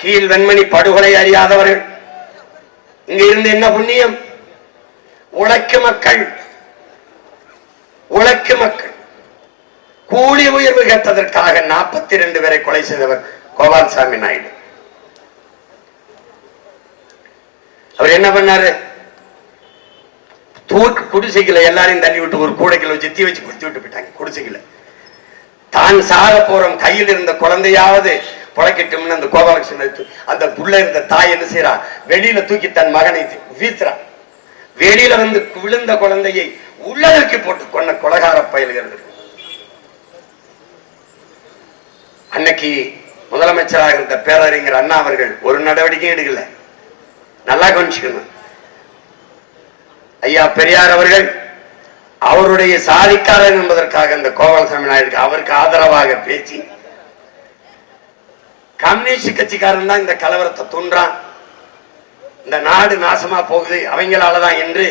கீழ் வெண்மணி படுகொலை அறியாதவர்கள். இங்க இருந்து என்ன புண்ணியம்? உழைக்கு மக்கள். உழைக்கு மக்கள். கூலி உயர்வு கேட்டதற்காக நாற்பத்தி ரெண்டு பேரை கொலை செய்தவர் கோபால்சாமி நாயுடு. அவர் என்ன பண்ணாரு? தூக்கு குடிசைகளை எல்லாரையும் தள்ளி விட்டு ஒரு கூடைக்குள்ள வச்சு வச்சு குடிச்சு விட்டு போயிட்டாங்க. குடிசைகளை தான் சாக போறோம் கையில் இருந்த குழந்தையாவது புழைக்கட்டும்னு அந்த கோபாலகிருஷ்ணன் அந்த புள்ள இருந்த தாய் என்ன செய்யறா வெளியில தூக்கி தன் மகனை வீசுறா. வெளியில வந்து விழுந்த குழந்தையை உள்ளதற்கு போட்டு கொண்ட கொலகார பயல்கிறது. அன்னைக்கு முதலமைச்சராக இருந்த பேரறிஞர் அண்ணா அவர்கள் ஒரு நடவடிக்கையும் எடுக்கல. நல்லா கவனிச்சுக்கணும். ஐயா பெரியார் அவர்கள் அவருடைய சாதிக்காரன் என்பதற்காக இந்த கோபாலசாமி நாயுடுக்கு அவருக்கு ஆதரவாக பேசி கம்யூனிஸ்ட் கட்சிக்காரன் தான் இந்த கலவரத்தை தூண்டுறான். இந்த நாடு நாசமா போகுது அவங்களால தான் என்று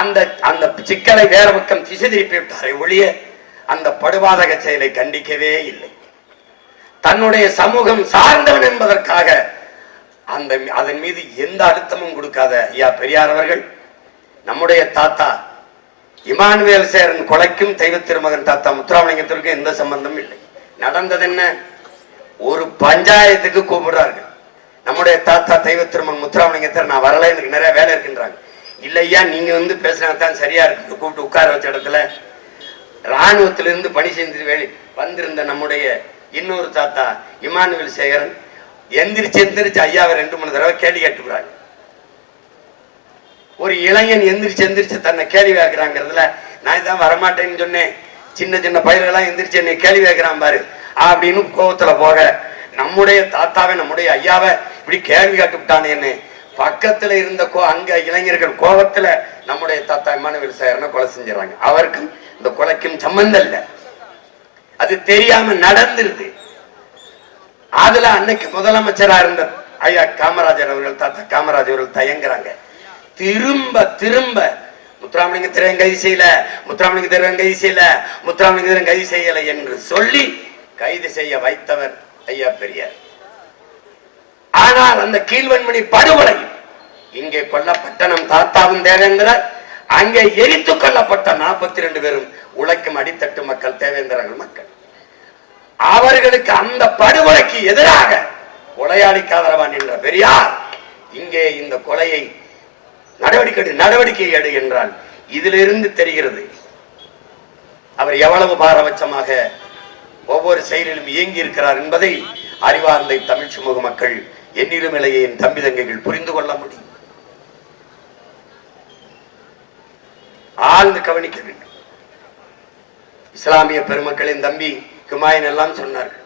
அந்த அந்த சிக்கலை வேற பக்கம் திசை திருப்பி விட்டாரை ஒழிய அந்த படுபாதக செயலை கண்டிக்கவே இல்லை. தன்னுடைய சமூகம் சார்ந்தவன் என்பதற்காக அந்த அதன் மீது எந்த அழுத்தமும் கொடுக்காத ஐயா பெரியார் அவர்கள் நம்முடைய தாத்தா இமானுவேல் சேரன் கொலைக்கும் தெய்வ திருமகன் தாத்தா முத்துராமலிங்கத்திற்கும் எந்த சம்பந்தமும் இல்லை. நடந்தது என்ன ஒரு பஞ்சாயத்துக்கு கூப்பிடுறார்கள் நம்முடைய தாத்தா தெய்வ திருமன் முத்துராமலிங்கத்தர் நான் வரல எனக்கு நிறைய வேலை இருக்குன்றாங்க. இல்லையா நீங்க வந்து பேசினாதான் சரியா இருக்கு கூப்பிட்டு உட்கார வச்ச இடத்துல இராணுவத்திலிருந்து பணி செஞ்சு வேலை வந்திருந்த நம்முடைய இன்னொரு தாத்தா இமானுவேல் சேகரன் எந்திரிச்சு எந்திரிச்சு ஐயாவை ரெண்டு மூணு தடவை கேள்வி கேட்டுக்கிறாங்க. ஒரு இளைஞன் எந்திரிச்சு எந்திரிச்சு தன்னை கேள்வி கேட்கிறாங்கிறதுல நான் இதான் வரமாட்டேன்னு சொன்னேன். சின்ன சின்ன பயிர்களெல்லாம் எந்திரிச்சு என்னை கேள்வி கேட்கிறான் பாரு. அப்படின்னு கோவத்துல போக நம்முடைய தாத்தாவை நம்முடைய ஐயாவை இப்படி கேள்வி கேட்டு பக்கத்துல இருந்த கோ அங்க இளைஞர்கள் கோபத்துல நம்முடைய தாத்தா இமானுவேல் சேகரனை கொலை செஞ்சுறாங்க அவருக்கும் இந்த கொலைக்கும் சம்பந்தம் இல்லை. அது தெரியாம நடந்துருது. அதுல அன்னைக்கு முதலமைச்சரா இருந்த ஐயா காமராஜர் அவர்கள் தாத்தா காமராஜர் அவர்கள் தயங்குறாங்க. திரும்ப திரும்ப முத்துராமலிங்க திரையன் கைது செய்யல முத்துராமலிங்க திரையன் கைது செய்யல முத்துராமலிங்க திரையன் கைது செய்யல என்று சொல்லி கைது செய்ய வைத்தவர் ஐயா பெரியார். ஆனால் அந்த கீழ்வன்மணி படுகொலை இங்கே கொல்லப்பட்ட நம் தாத்தாவும் தேவேந்திரர் அங்கே எரித்து கொல்லப்பட்ட நாற்பத்தி ரெண்டு பேரும் உழைக்கும் அடித்தட்டு மக்கள் தேவேந்திரர்கள் மக்கள். அவர்களுக்கு அந்த படுகொலைக்கு எதிராக கொலையாளிக்கு ஆதரவா நின்ற பெரியார் இங்கே இந்த கொலையை நடவடிக்கை எடு, நடவடிக்கை எடு என்றால் இதிலிருந்து தெரிகிறது. அவர் எவ்வளவு பாரபட்சமாக ஒவ்வொரு செயலிலும் இயங்கி இருக்கிறார் என்பதை அறிவார்ந்த தமிழ் சமூக மக்கள் என்னிலும் இலையை என் தம்பி தங்கைகள் புரிந்து கொள்ள முடியும். ஆழ்ந்து கவனிக்க வேண்டும். இஸ்லாமிய பெருமக்களின் தம்பி குமாயன் எல்லாம் சொன்னார்கள்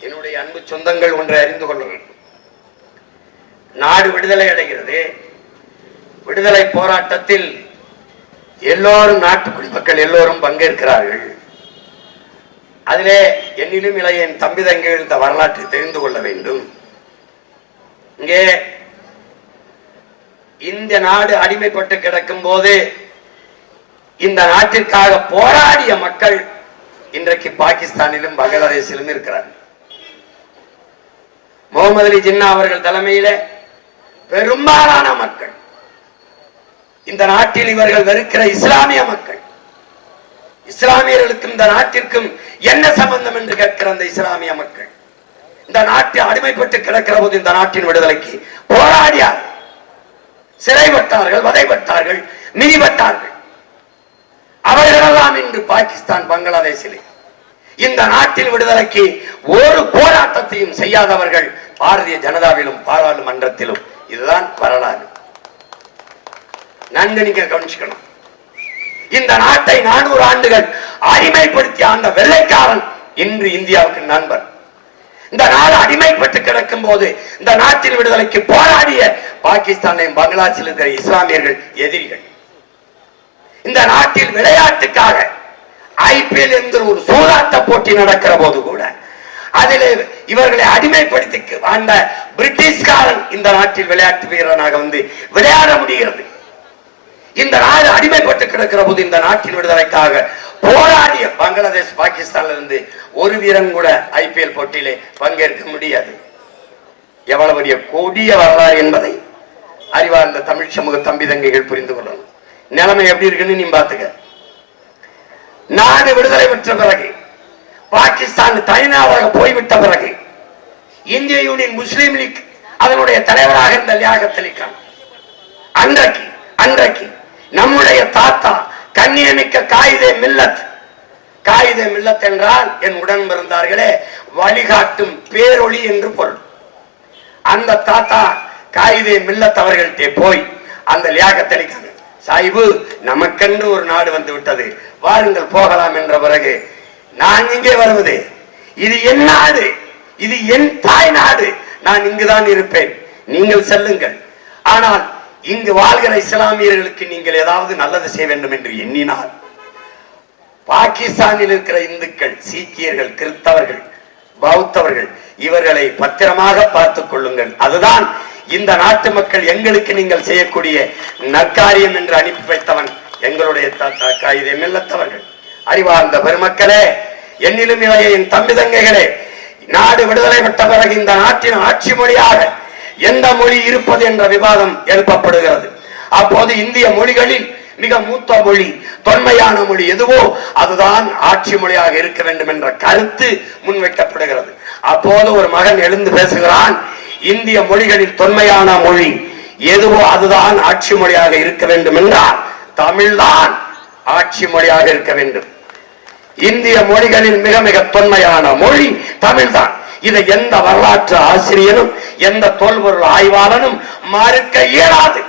என்னுடைய அன்பு சொந்தங்கள் ஒன்றை அறிந்து கொள்ள வேண்டும். நாடு விடுதலை அடைகிறது. விடுதலை போராட்டத்தில் எல்லோரும் நாட்டு குடிமக்கள் எல்லோரும் பங்கேற்கிறார்கள். அதிலே என்னிலும் இளைய என் தம்பி தங்கைகள் இந்த வரலாற்றை தெரிந்து கொள்ள வேண்டும். இங்கே இந்த நாடு அடிமைப்பட்டு கிடக்கும் போது இந்த நாட்டிற்காக போராடிய மக்கள் இன்றைக்கு பாகிஸ்தானிலும் பங்களாதேசிலும் இருக்கிறார். முகமது அலி ஜின்னா அவர்கள் தலைமையில பெரும்பாலான மக்கள் இந்த நாட்டில் இவர்கள் வெறுக்கிற இஸ்லாமிய மக்கள் இஸ்லாமியர்களுக்கும் இந்த நாட்டிற்கும் என்ன சம்பந்தம் என்று கேட்கிற அந்த இஸ்லாமிய மக்கள்? இந்த நாட்டை அடிமைப்பட்டு கிடக்கிற போது இந்த நாட்டின் விடுதலைக்கு போராடியார். சிறைப்பட்டார்கள் வதைப்பட்டார்கள் மிதிப்பட்டார்கள். அவர்களெல்லாம் இன்று பாகிஸ்தான் பங்களாதேசிலே இந்த நாட்டின் விடுதலைக்கு ஒரு போராட்டத்தையும் செய்யாதவர்கள் பாரதிய ஜனதாவிலும் பாராளுமன்றத்திலும். இதுதான் வரலாறு. நன்கு நீங்க கவனிச்சுக்கணும். இந்த நாட்டை நானூறு ஆண்டுகள் அடிமைப்படுத்திய அந்த வெள்ளைக்காரன் இன்று இந்தியாவுக்கு நண்பன் இந்த நாடு அடிமைப்பட்டு கிடக்கும் போது இந்த நாட்டின் விடுதலைக்கு போராடிய பாகிஸ்தானையும் பங்களாதேஷில் இருக்கிற இஸ்லாமியர்கள் எதிரிகள். இந்த நாட்டில் விளையாட்டுக்காக ஐபிஎல் என்கிற ஒரு சூதாட்ட போட்டி நடக்கிற போது கூட அதிலே இவர்களை அடிமைப்படுத்தி அந்த பிரிட்டிஷ்காரன் இந்த நாட்டில் விளையாட்டு வீரனாக வந்து விளையாட முடிகிறது. இந்த நாடு அடிமைப்பட்டு கிடக்கிற போது இந்த நாட்டின் விடுதலைக்காக போராடிய பங்களாதேஷ் பாகிஸ்தான்ல இருந்து ஒரு வீரன் கூட ஐபிஎல் போட்டியிலே பங்கேற்க முடியாது. எவ்வளவு பெரிய கொடிய வரலாறு என்பதை அறிவார்ந்த தமிழ் சமூக தம்பி தங்கைகள் புரிந்து கொள்ளணும். நிலைமை எப்படி இருக்குன்னு நீ பாத்துக்க நாடு விடுதலை பெற்ற பிறகு பாகிஸ்தான் தனிநாடாக போய்விட்ட பிறகு இந்திய யூனியன் முஸ்லீம் லீக் அதனுடைய தலைவராக இருந்த லியாகத் அலிகான் அன்றைக்கு அன்றைக்கு நம்முடைய தாத்தா கண்ணியமிக்க காயிதே மில்லத். காயிதே மில்லத் என்றால் என் உடன் பிறந்தார்களே வழிகாட்டும் பேரொளி என்று பொருள். அந்த தாத்தா காயிதே மில்லத் அவர்கள்ட்டே போய் அந்த லியாகத் சாய்பு சாயிபு நமக்கென்று ஒரு நாடு வந்து விட்டது. வாருங்கள் போகலாம் என்ற பிறகு நான் இங்கே வருவது. இது என் நாடு. இது என் தாய் நாடு. நான் இங்குதான் இருப்பேன். நீங்கள் செல்லுங்கள். ஆனால் இங்கு வாழ்கிற இஸ்லாமியர்களுக்கு நீங்கள் ஏதாவது நல்லது செய்ய வேண்டும் என்று எண்ணினால் பாகிஸ்தானில் இருக்கிற இந்துக்கள் சீக்கியர்கள் கிறிஸ்தவர்கள் பௌத்தவர்கள் இவர்களை பத்திரமாக பார்த்துக் கொள்ளுங்கள். அதுதான் இந்த நாட்டு மக்கள் எங்களுக்கு நீங்கள் செய்யக்கூடிய நற்காரியம் என்று அனுப்பி வைத்தவன் எங்களுடைய தாத்தா காயிதே மில்லத்தவர்கள். அறிவார்ந்த பெருமக்களே என்னிலும் இளைய என் தம்பி தங்கைகளே நாடு விடுதலை பெற்ற பிறகு இந்த நாட்டின் ஆட்சி மொழியாக எந்த மொழி இருப்பது என்ற விவாதம் எழுப்பப்படுகிறது. அப்போது இந்திய மொழிகளில் மிக மூத்த மொழி தொன்மையான மொழி எதுவோ அதுதான் ஆட்சி மொழியாக இருக்க வேண்டும் என்ற கருத்து முன்வைக்கப்படுகிறது. அப்போது ஒரு மகன் எழுந்து பேசுகிறான் இந்திய மொழிகளில் தொன்மையான மொழி எதுவோ அதுதான் ஆட்சி மொழியாக இருக்க வேண்டும் என்றால் தமிழ்தான் ஆட்சி மொழியாக இருக்க வேண்டும். இந்திய மொழிகளில் மிக மிக தொன்மையான மொழி தமிழ்தான். இதை எந்த வரலாற்று ஆசிரியரும் எந்த தொல்பொருள் ஆய்வாளனும் மறுக்க இயலாது.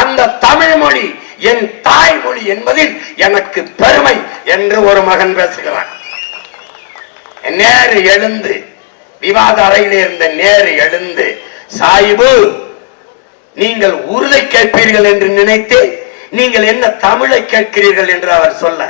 அந்த தமிழ் மொழி என் தாய்மொழி என்பதில் எனக்கு பெருமை என்று ஒரு மகன் பேசுகிறான். நேரு எழுந்து விவாத அறையில் இருந்த நேரு எழுந்து சாயிபு நீங்கள் உருதை கேட்பீர்கள் என்று நினைத்து நீங்கள் என்ன தமிழை கேட்கிறீர்கள்? என்று அவர் சொல்ல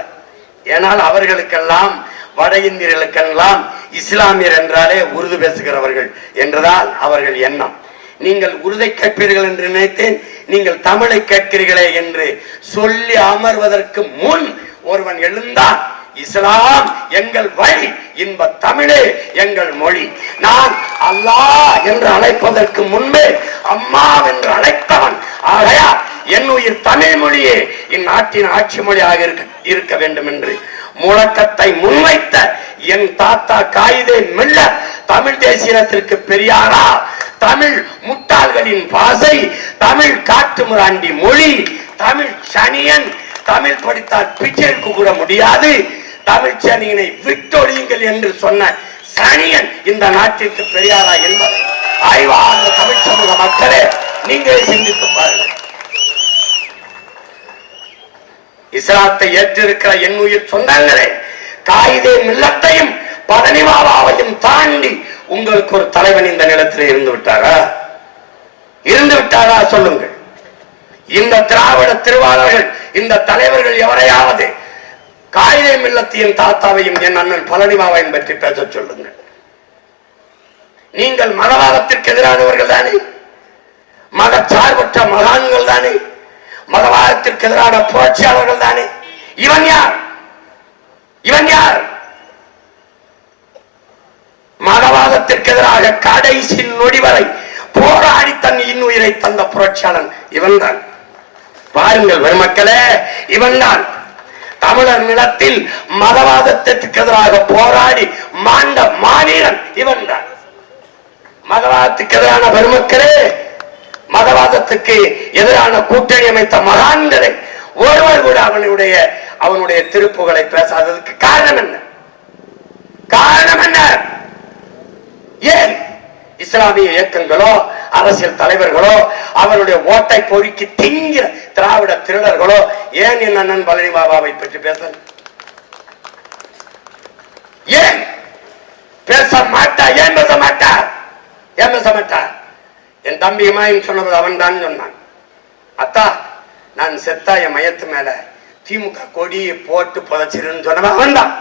ஏனால் அவர்களுக்கெல்லாம் வட இந்தியர்களுக்கெல்லாம் இஸ்லாமியர் என்றாலே உருது பேசுகிறவர்கள் என்றுதான் அவர்கள் எண்ணம். நீங்கள் உருதை கேட்பீர்கள் என்று நினைத்தேன் நீங்கள் தமிழை கேட்கிறீர்களே என்று சொல்லி அமர்வதற்கு முன் ஒருவன் எழுந்தான் இஸ்லாம் எங்கள் வழி இன்ப தமிழே எங்கள் மொழி. நான் அல்லாஹ் என்று அழைப்பதற்கு முன்பே அம்மா என்று அழைத்தவன். ஆகையா என் உயிர் தமிழ் மொழியே இந்நாட்டின் ஆட்சி மொழியாக இருக்க இருக்க வேண்டும் என்று முழக்கத்தை முன்வைத்த என் தாத்தா காயிதே மெல்ல தமிழ் தேசியத்திற்கு பெரியாரா? தமிழ் முட்டாள்களின் பாசை தமிழ் காட்டு முராண்டி மொழி தமிழ் சனியன் தமிழ் படித்தால் பிச்சைக்கு கூட முடியாது. தமிழ் சனியனை விட்டொழியுங்கள் என்று சொன்ன சனியன் இந்த நாட்டிற்கு பெரியாரா என்பதை. ஆய்வார்ந்த தமிழ் சமூக மக்களே நீங்களே சிந்தித்து பாருங்கள். இஸ்லாத்தை ஏற்றிருக்கிற என் உயிர் சொந்தங்களே காயிதே மில்லத்தையும் பதனிமாவாவையும் தாண்டி உங்களுக்கு ஒரு தலைவன் இந்த நிலத்தில் இருந்து விட்டாரா? இருந்து விட்டாரா சொல்லுங்கள். இந்த திராவிட திருவாளர்கள் இந்த தலைவர்கள் எவரையாவது காயிதே மில்லத்தையும் தாத்தாவையும் என் அண்ணன் பழனிமாவையும் பற்றி பேச சொல்லுங்கள். நீங்கள் மதவாதத்திற்கு எதிரானவர்கள் தானே? மதச்சார்பற்ற மகான்கள் தானே? மதவாதத்திற்கு எதிரான புரட்சியாளர்கள் தானே? இவன் யார்? இவன் யார்? மதவாதத்திற்கு எதிராக கடைசி நொடி வரை போராடி தன் இன்னுயிரை தந்த புரட்சியாளன் இவன்தான் பாருங்கள் பெருமக்களே இவன்தான் தமிழர் நிலத்தில் மதவாதத்திற்கு எதிராக போராடி மாண்ட மாவீரன் இவன்தான் மதவாதத்துக்கு எதிரான பெருமக்களே மதவாதத்துக்கு எதிரான கூட்டணி அமைத்த மகான்களை ஒருவர் கூட அவனுடைய அவனுடைய திருப்புகளை பேசாததுக்கு காரணம் என்ன? காரணம் என்ன? ஏன்? இஸ்லாமிய இயக்கங்களோ அரசியல் தலைவர்களோ அவருடைய ஓட்டை பொறுக்கி திங்கிற திராவிட திருடர்களோ ஏன் என் அண்ணன் பழனி பாபாவை பற்றி பேச ஏன்? பேச மாட்டா ஏன் பேச மாட்டா ஏன் பேச மாட்டா என் தம்பி இமாயின் சொன்னது அவன் தான் சொன்னான். அத்தா நான் செத்தா என் மயத்து மேல திமுக கொடியை போட்டு புதைச்சிருன்னு சொன்னவன் அவன் தான்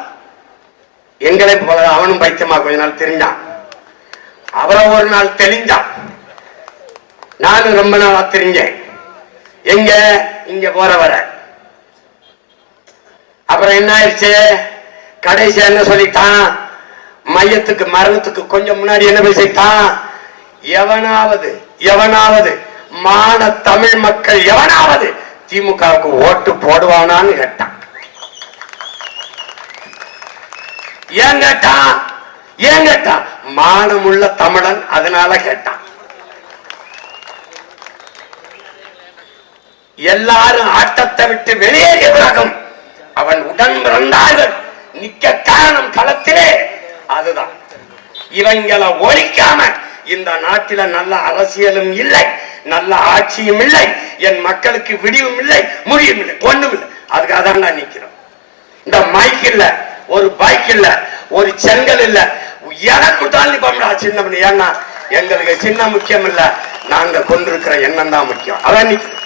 எங்களை போல அவனும் பைத்தியமா கொஞ்ச நாள் தெரிஞ்சான். அவரை ஒரு நாள் தெளிஞ்சான். நானும் ரொம்ப நாளா தெரிஞ்சேன். எங்க? இங்க போற வர. அப்புறம் என்ன ஆயிடுச்சு? கடைசி என்ன சொல்லிட்டான்? மையத்துக்கு மரணத்துக்கு கொஞ்சம் முன்னாடி என்ன பேசிட்டான் எவனாவது எவனாவது மான தமிழ் மக்கள் எவனாவது திமுகவுக்கு ஓட்டு போடுவானான்னு கேட்டான். ஏன் கேட்டான்? ஏன் கேட்டான்? மானமுள்ள தமிழன் அதனால கேட்டான். எல்லாரும் ஆட்டத்தை விட்டு வெளியேறிய பிறகும் அவன் உடன் பிறந்தார்கள். நிக்க காரணம் களத்திலே. அதுதான். இவங்களை ஒழிக்காம இந்த நாட்டில நல்ல அரசியலும் இல்லை நல்ல ஆட்சியும் இல்லை என் மக்களுக்கு விடிவும் இல்லை முடியும் இல்லை ஒண்ணும் இல்லை. அதுக்காக தான் நான் நிக்கிறோம். இந்த மைக் இல்ல ஒரு பைக் இல்ல ஒரு செங்கல் இல்ல. எனக்கு கொடுத்தாலும் நிப்போம்டா சின்ன பண்ணி. ஏன்னா எங்களுக்கு சின்ன முக்கியம் இல்ல நாங்க கொண்டிருக்கிற எண்ணம் தான் முக்கியம். அதான் நிக்கிறோம்.